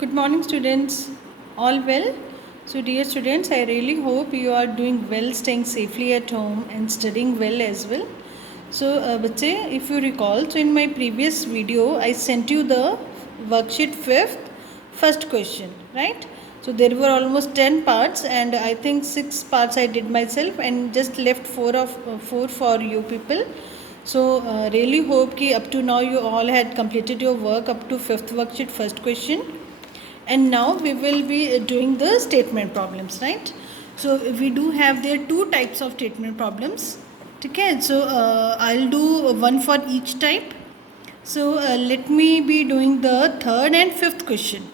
Good morning, students. All well? So, dear students, I really hope you are doing well, staying safely at home, and studying well as well. So, बच्चे, if you recall, so in my previous video, I sent you the worksheet 5th, first question, right? So, there were almost 10 parts, and I think 6 parts I did myself, and just left 4 for you people. So, really hope कि up to now you all had completed your work up to 5th worksheet, first question. And now we will be doing the statement problems, right? So we do have there two types of statement problems. Okay, so I'll do one for each type. So let me be doing the third and fifth question.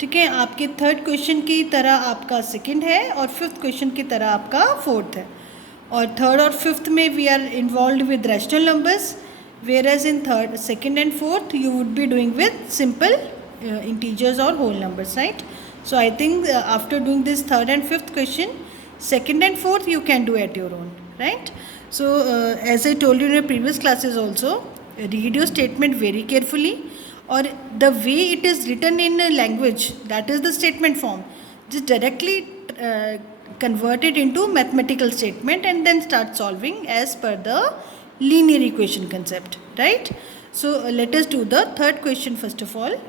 ठीक है, आपके third question की तरह आपका सेकंड है और fifth question की तरह आपका फोर्थ है. और थर्ड और फिफ्थ में we are involve with rational numbers, whereas in third second and fourth you would be doing with simple integers or whole numbers, right? So I think after doing this third and fifth question, second and fourth you can do at your own, right? So as I told you in your previous classes also, read your statement very carefully, or the way it is written in a language, that is the statement form, just directly convert it into mathematical statement and then start solving as per the linear equation concept, right? So let us do the third question first of all.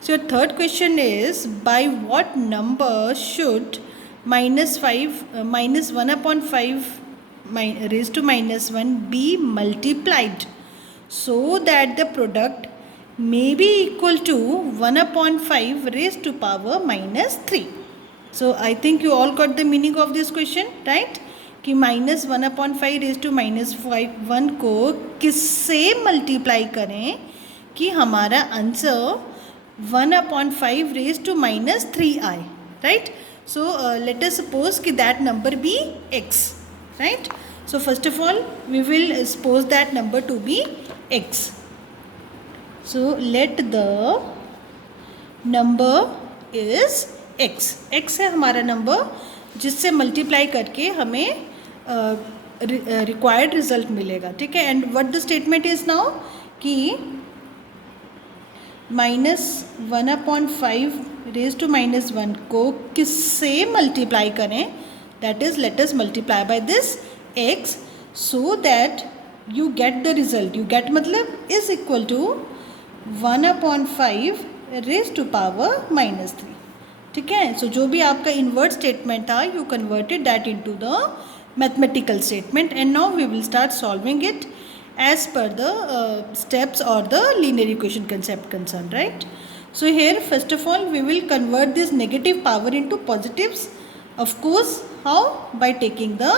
So your third question is, by what number should minus 1 upon 5 raised to minus 1 be multiplied so that the product may be equal to 1 upon 5 raised to power minus 3. So I think you all got the meaning of this question, right? कि minus 1 upon 5 raise to minus 1 को किससे multiply करें कि हमारा answer 1 upon 5 raised to minus 3i, right? So let us suppose कि that number be x, right? So first of all we will suppose that number to be x. So let the number is x. x है हमारा number जिससे मल्टीप्लाई करके हमें required result मिलेगा, ठीक है? And what the statement is now कि minus 1 upon 5 raise to minus 1 को किससे मल्टीप्लाई करें, that is let us multiply by this x so that you get the result. You get मतलब is equal to 1 upon 5 raise to power minus 3, ठीक है? So जो भी आपका invert statement था you converted that into the mathematical statement and now we will start solving it as per the steps or the linear equation concept concerned, right? So here first of all we will convert this negative power into positives, of course. How? By taking the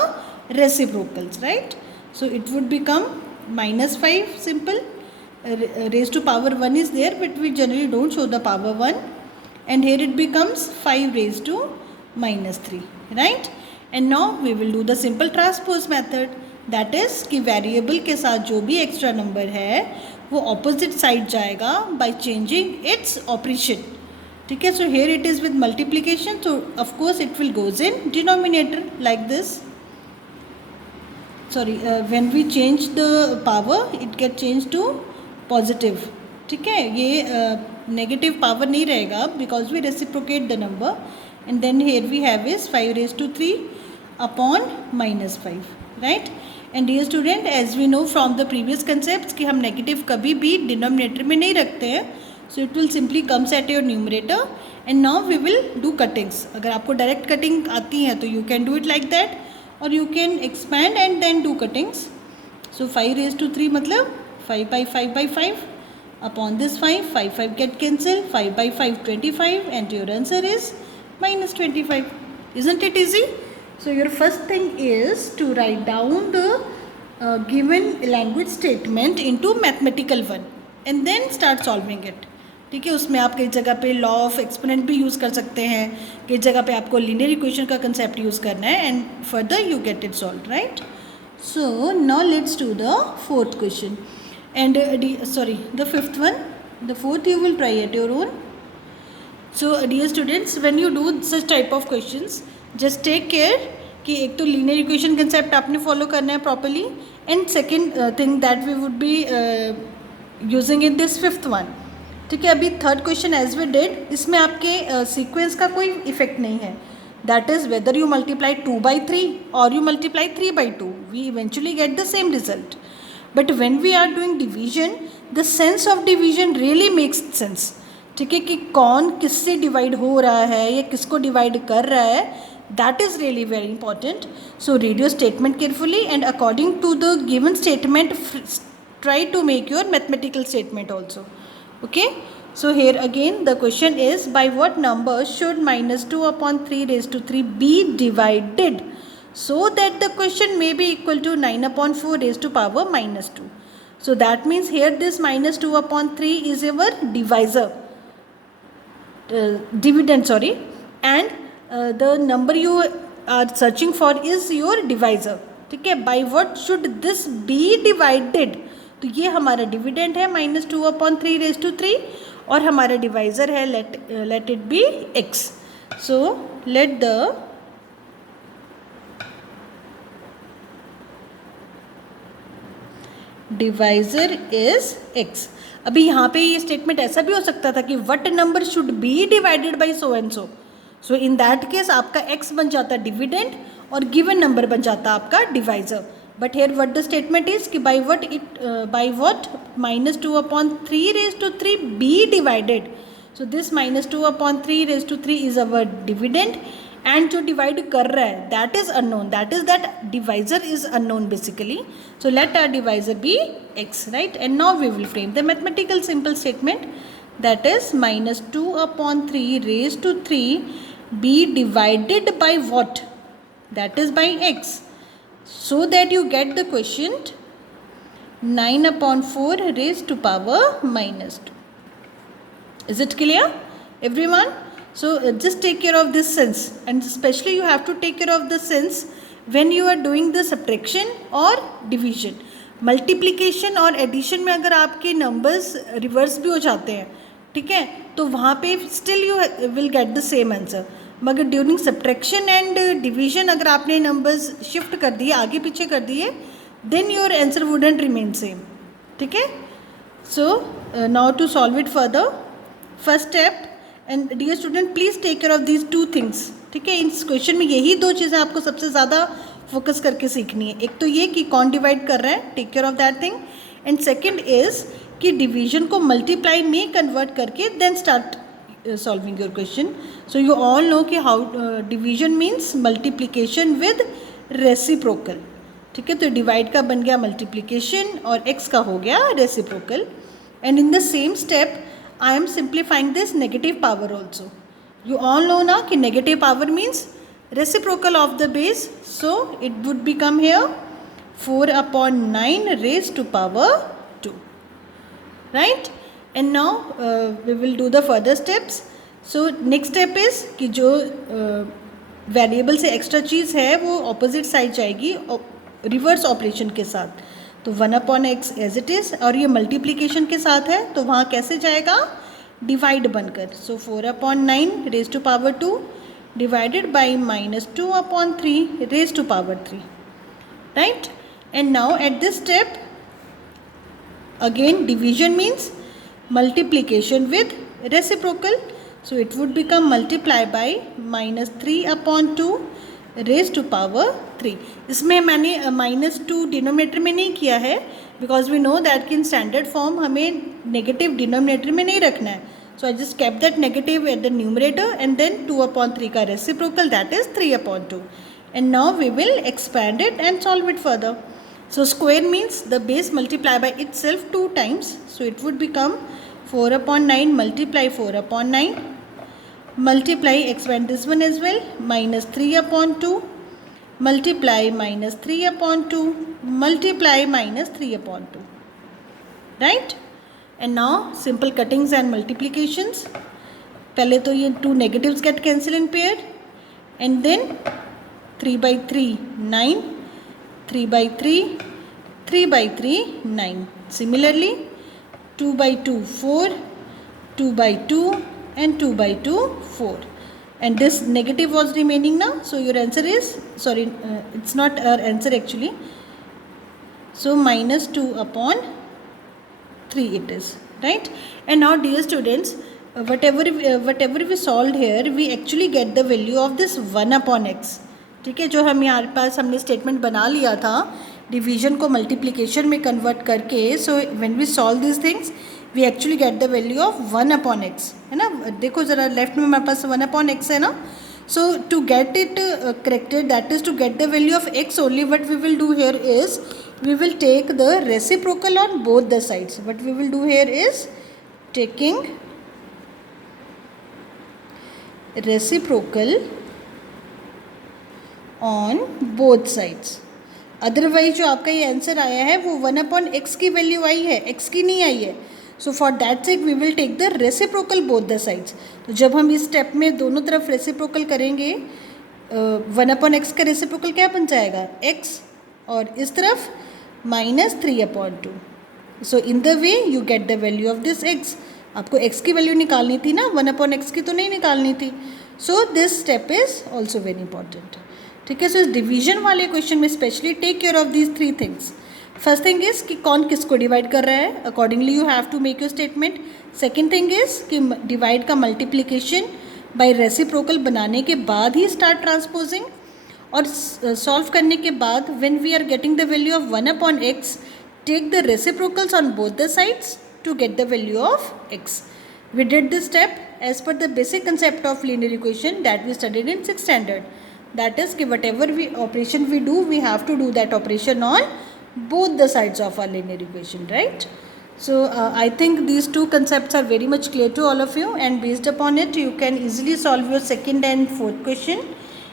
reciprocals, right? So it would become minus 5, simple, raised to power 1 is there but we generally don't show the power 1, and here it becomes 5 raised to minus 3, right? And now we will do the simple transpose method, that is कि variable के साथ जो भी extra number है वो opposite side जाएगा by changing its operation, ठीक है? So here it is with multiplication, so of course it will goes in denominator like this. Sorry, when we change the power it get change to positive, ठीक है? ये negative power नहीं रहेगा because we reciprocate the number, and then here we have is 5 raised to 3 upon minus 5, right? And dear student, as we know from the previous concept कि हम नेगेटिव कभी भी डिनोमिनेटर में नहीं रखते हैं, so it will simply comes at your numerator. And now we will do cuttings. अगर आपको डायरेक्ट कटिंग आती है तो you can do it like that, और you can expand and then do cuttings. So 5 raised to 3 मतलब 5 by 5 by 5 upon this 5 get cancel, 5 by 5 25, and your answer is minus 25. Isn't it easy? So your first thing is to write down the given language statement into mathematical one and then start solving it, ठीक है? उसमें आप कई जगह पे law of exponent भी यूज़ कर सकते हैं, कई जगह पे आपको लीनियर इक्वेशन का कंसेप्ट यूज़ करना है, and further you get it solve, right? So now let's do the fourth question and the fifth one. The fourth you will try at your own. So dear students, when you do such type of questions, just take care कि एक तो linear equation concept आपने follow करना है properly, and second thing that we would be using in this fifth one. ठीक है, अभी third question as we did, इसमें आपके सीक्वेंस का कोई इफेक्ट नहीं है. That is whether you multiply 2/3 और you multiply 3/2, we eventually get the same result. But when we are doing division, the sense of division really makes sense. ठीक है, कि कौन किससे डिवाइड हो रहा है या किसको डिवाइड कर रहा है, that is really very important. So read your statement carefully and according to the given statement try to make your mathematical statement also. Okay, so here again the question is, by what number should -2/3 raised to 3 be divided so that the question may be equal to 9/4 raised to power -2? So that means here this -2/3 is our divisor, dividend sorry, and the number you are searching for is your divisor. ठीक है, by what should this be divided? तो ये हमारा डिविडेंड है -2/3 raised to 3 और हमारा डिवाइज़र है let it be x. So let the divisor is x. अभी यहाँ पे ये स्टेटमेंट ऐसा भी हो सकता था कि what number should be divided by so and so. So in that case आपका x बन जाता डिविडेंड और गिवन नंबर बन जाता आपका divisor. But here what the statement is कि by what -2/3 raised to 3 be divided. So this -2/3 raised to 3 is our dividend and जो divide कर रहा है that is unknown, that is that divisor is unknown basically. So let our divisor be x, right? And now we will frame the mathematical simple statement, that is -2/3 raised to 3 be divided by what? That is by x. So that you get the quotient 9/4 raised to power -2. Is it clear, everyone? So just take care of this sense, and especially you have to take care of the sense when you are doing the subtraction or division. Multiplication और एडिशन में अगर आपके numbers reverse भी हो जाते हैं, ठीक है, तो वहाँ पे still you will get the same answer. मगर ड्यूरिंग सब्ट्रैक्शन एंड डिवीजन अगर आपने नंबर्स शिफ्ट कर दिए, आगे पीछे कर दिए, then your answer wouldn't remain same. ठीक है, so now to solve it further, first step, and dear student please take care of these 2 things. ठीक है, इस क्वेश्चन में यही 2 चीज़ें आपको सबसे ज़्यादा फोकस करके सीखनी है. एक तो ये कि कौन डिवाइड कर रहा है, take care of that thing, and second is कि डिवीजन को मल्टीप्लाई में कन्वर्ट करके then start solving your question. So you all know कि how division means multiplication with reciprocal. ठीक है, तो डिवाइड का बन गया मल्टीप्लिकेशन और x का हो गया reciprocal. And in the same step I am simplifying this negative power also. You all know ना कि negative power means reciprocal of the base. So it would become here 4/9 raised to power 2. Right? And now we will do the further steps. So next step is कि जो वेरिएबल से एक्स्ट्रा चीज़ है वो opposite side जाएगी reverse operation के साथ. तो 1/x as it is, और ये मल्टीप्लिकेशन के साथ है तो वहाँ कैसे जाएगा, डिवाइड बनकर. सो 4/9 raised to power 2 divided by -2/3 raised to power 3. Right? And now at this step again division means multiplication with reciprocal. So it would become multiply by -3/2 raised to power 3. इसमें मैंने -2 डिनोमिनेटर में नहीं किया है बिकॉज वी नो दैट कि in standard form हमें negative denominator में नहीं रखना है. So I just kept that negative at the numerator and then 2/3 का reciprocal that is 3/2. And now we will expand it and solve it further. So square means the base multiply by itself 2 times. So it would become 4/9 multiply 4/9 multiply, expand this one as well, -3/2 multiply -3/2 multiply -3/2. Right? And now simple cuttings and multiplications. पहले तो ये 2 negatives get cancel in pair and then 3/3 9, 3/3 3/3 9. Similarly 2/2 4, 2/2 and 2/2 4. And this negative was remaining now. So your answer is, sorry, it's not our answer actually. So -2/3 it is. right? And now dear students, whatever we solved here, we actually get the value of this 1 upon x. ठीक है, जो हम यहाँ पास हमने स्टेटमेंट बना लिया था डिवीजन को मल्टीप्लिकेशन में कन्वर्ट करके. So when we solve this things we actually get the value of 1 upon x, है ना. देखो ज़रा लेफ्ट में हमारे पास 1 अपॉन एक्स है ना. So to get it corrected, that is to get the value of x only, what we will do here is we will take the reciprocal on both the sides. What we will do here is taking reciprocal on both sides. Otherwise जो आपका ये answer आया है वो 1 upon x की value आई है, x की नहीं आई है. So for that sake we will take the reciprocal both the sides. तो जब हम इस स्टेप में दोनों तरफ रेसिप्रोकल करेंगे 1 अपॉन एक्स का रेसिप्रोकल क्या बन जाएगा, एक्स, और इस तरफ -3 अपॉन 2. सो in the way you get the value of this x. आपको एक्स की वैल्यू निकालनी थी ना, 1 अपॉन एक्स की तो नहीं निकालनी थी. So this step is also very important. ठीक है. सो इस डिवीजन वाले क्वेश्चन में specially take care of these 3 things. First thing is कि कौन किसको डिवाइड कर रहा है, accordingly you have to make your statement. Second thing is कि डिवाइड का मल्टीप्लिकेशन बाय रेसिप्रोकल बनाने के बाद ही स्टार्ट ट्रांसपोजिंग, और सॉल्व करने के बाद when we are getting the value of 1 upon x take the reciprocals on both the sides to get the value of x. We did this step as per the basic concept of linear equation that we studied in 6th standard. That is कि whatever operation we do, we have to do that operation on both the sides of our linear equation, right? So I think these two concepts are very much clear to all of you, and based upon it you can easily solve your second and fourth question.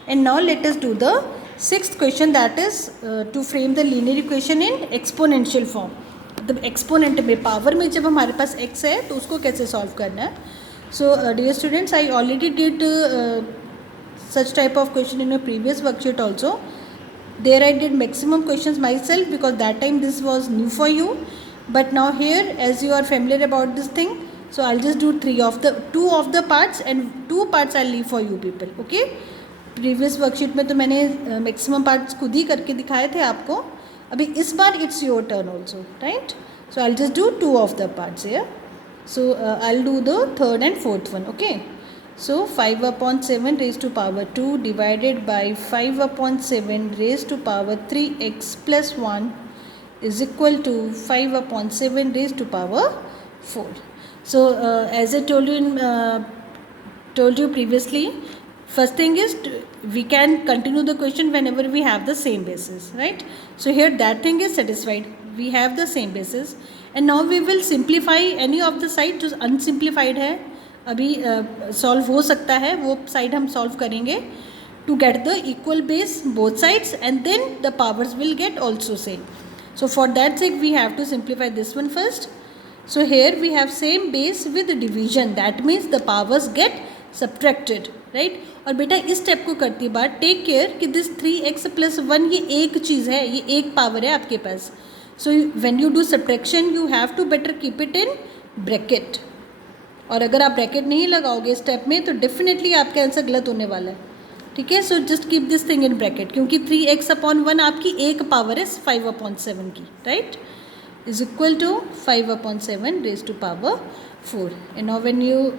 And now let us do the sixth question, that is to frame the linear equation in exponential form. मतलब एक्सपोनेंट में, पावर में जब हमारे पास x है तो उसको कैसे solve करना है. So dear students, I already did such type of question in a previous worksheet also. There I did maximum questions myself because that time this was new for you. But now here, as you are familiar about this thing, so I'll just do two of the parts, and 2 parts I'll leave for you people. Okay? Previous worksheet में तो मैंने maximum parts खुद ही करके दिखाए थे आपको. अभी इस बार it's your turn also, right? So I'll just do 2 of the parts here. So I'll do the third and fourth one. Okay? So 5 upon 7 raised to power 2 divided by 5 upon 7 raised to power 3x plus 1 is equal to 5 upon 7 raised to power 4. So as I told you previously, first thing is we can continue the question whenever we have the same basis, right? So here that thing is satisfied, we have the same basis, and now we will simplify any of the side जो unsimplified है अभी solve हो सकता है, वो side हम solve करेंगे to get the equal base both sides, and then the powers will get also same. So for that sake we have to simplify this one first. So here we have same base with division, that means the powers get subtracted, right? और बेटा इस स्टेप को करती बार take care कि this 3x plus 1 ये एक चीज़ है, ये एक पावर है आपके पास. So when you do subtraction you have to better keep it in bracket, और अगर आप ब्रैकेट नहीं लगाओगे स्टेप में तो डेफिनेटली आपका आंसर गलत होने वाला है. ठीक है. So just keep this thing in bracket, क्योंकि 3x अपॉन 1 आपकी एक पावर है 5 अपॉन 7 की, right, is equal to 5 upon 7 raise to power 4. And now when you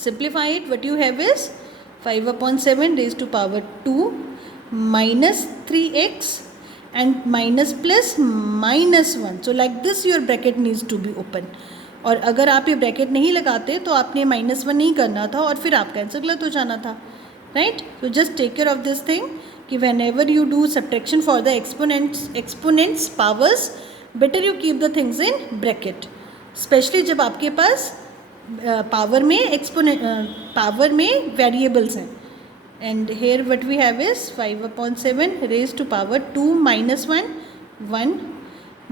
simplify it, what you have is 5 upon 7 raised to power 2 minus 3x and minus plus minus 1. So like this your bracket needs to be open. और अगर आप ये ब्रैकेट नहीं लगाते तो आपने -1 नहीं करना था और फिर आपका आंसर गलत हो जाना था, right. So just take care of this thing कि whenever you do subtraction for the exponents powers, better you keep the things in bracket, specially जब आपके पास पावर में वेरिएबल्स हैं. And here what we have is 5 upon 7 raise to power 2 minus 1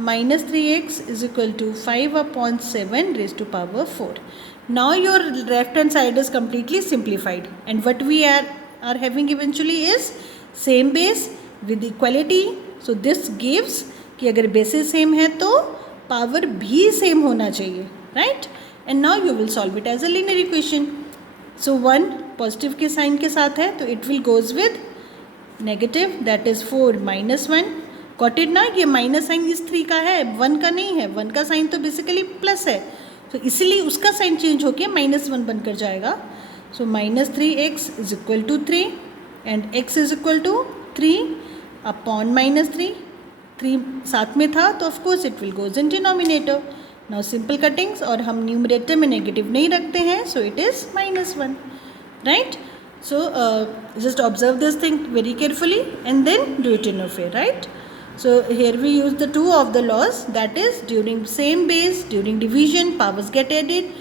minus 3x is equal to 5 upon 7 raised to power 4. Now your left hand side is completely simplified, and what we are having eventually is same base with equality. So this gives कि अगर basis same है तो पावर भी सेम होना चाहिए, right. And now you will solve it as a linear equation. So 1 पॉजिटिव के साइन के साथ है तो it will goes with negative, that is 4 minus 1. Got it ना. ये माइनस साइन इस 3 का है, 1 का नहीं है. 1 का साइन तो बेसिकली प्लस है, तो इसीलिए उसका साइन चेंज होकर -1 बनकर जाएगा. So -3x is equal to 3 and x is equal to 3 upon -3. 3 साथ में था तो of course it will goes in denominator. Now simple cuttings, और हम न्यूमरेटर में नेगेटिव नहीं रखते हैं, so it is -1, right. So just observe this thing very carefully and then do it in your way, right? So here we use the two of the laws, that is during same base, during division powers get added.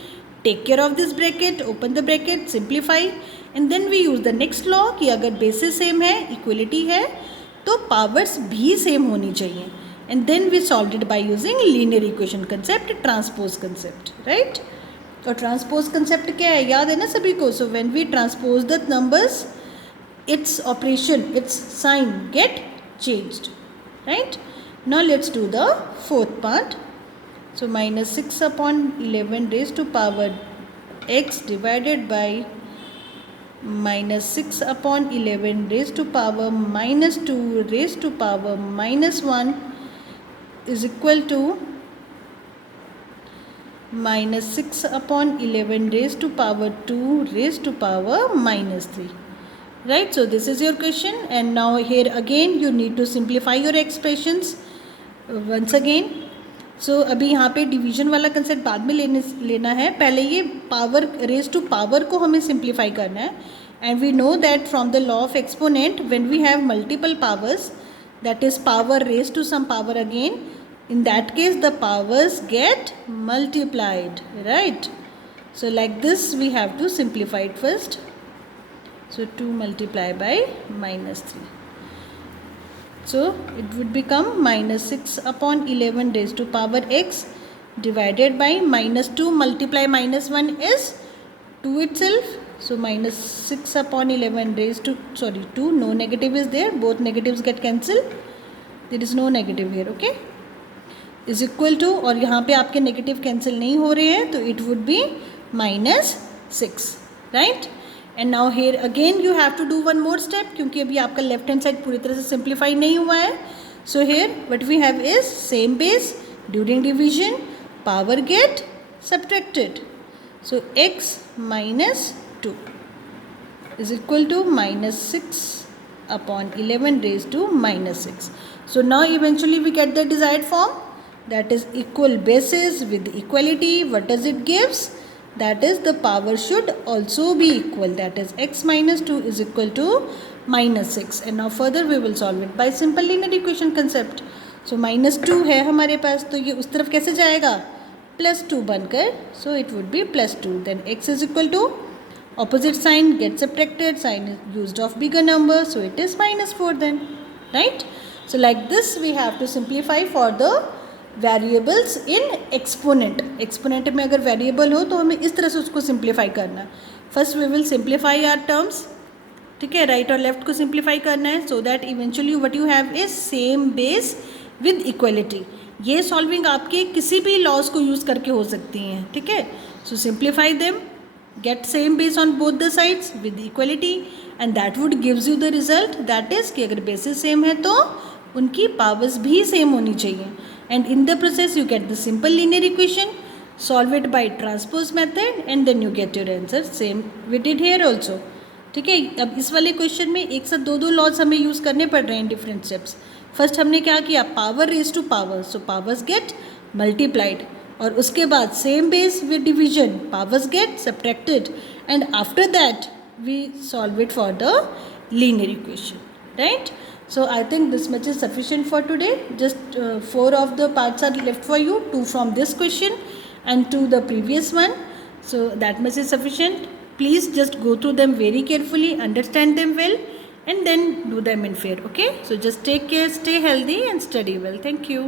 Take care of this bracket, open the bracket, simplify, and then we use the next law कि अगर bases same है, equality है, तो powers भी same होनी चाहिए. And then we solved it by using linear equation concept, transpose concept, right? और transpose concept क्या है, याद है ना सभी को. So when we transpose the numbers, it's operation, it's sign get changed, right. Now let's do the fourth part. So -6 upon 11 raise to power x divided by -6 upon 11 raise to power -2 raise to power -1 is equal to -6 upon 11 raised to power 2 raised to power -3, right. So this is your question, and now here again you need to simplify your expressions once again. So अभी यहाँ पे डिवीजन वाला कंसेप्ट बाद में लेना है, पहले ये पावर रेज टू पावर को हमें सिंप्लीफाई करना है. And we know that from the law of exponent, when we have multiple powers, that is power raise to some power again, in that case the powers get multiplied, right. So like this we have to simplify it first. So 2 multiplied by -3, so it would become -6 upon 11 raised to power x divided by -2 multiply -1 is 2 itself. So -6 upon 11 raised to 2, no negative is there, both negatives get cancelled, there is no negative here, okay, is equal to, और यहाँ पे आपके negative cancel नहीं हो रहे हैं, तो it would be -6, right. And now here again you have to do one more step, क्योंकि अभी आपका लेफ्ट हैंड साइड पूरी तरह से सिंप्लीफाई नहीं हुआ है. So here what we have is same base, during division power get subtracted. So x -2 is equal to -6 upon 11 raise to -6. So now eventually we get the desired form, that is equal bases with equality. What does it gives? That is the power should also be equal, that is x -2 is equal to -6. and now further we will solve it by simple linear equation concept. so -2 है हमारे पास, तो ये उस तरफ कैसे जाएगा, +2 बनकर, so it would be +2. then x is equal to, opposite sign gets subtracted, sign is used of bigger number, so it is -4 then, right. so like this we have to simplify for the variables in exponent. Exponent में अगर वेरिएबल हो तो हमें इस तरह से उसको simplify करना है. First we will simplify our terms, ठीक है, राइट और लेफ्ट को सिंप्लीफाई करना है, so that eventually what you have is same base with equality. ये सॉल्विंग आपके किसी भी लॉज को यूज़ करके हो सकती हैं, ठीक है. सो simplify them, get same base on both the sides with equality, and that would gives you the result, that is कि अगर बेसिस सेम है तो उनकी पावर्स भी सेम होनी चाहिए. And in the process you get the simple linear equation, solve it by transpose method, and then you get your answer. Same we did here also, ठीक है. अब इस वाले क्वेश्चन में एक साथ दो लॉज हमें यूज़ करने पड़ रहे हैं, डिफरेंट स्टेप्स. फर्स्ट हमने क्या किया, power raise to power, so powers get multiplied, और उसके बाद same base with division powers get subtracted, and after that we solve it for the linear equation, right. So I think this much is sufficient for today. Just 4 of the parts are left for you, 2 from this question and 2 the previous one. So that much is sufficient. Please just go through them very carefully, understand them well, and then do them in fair, okay. So just take care, stay healthy and study well. Thank you.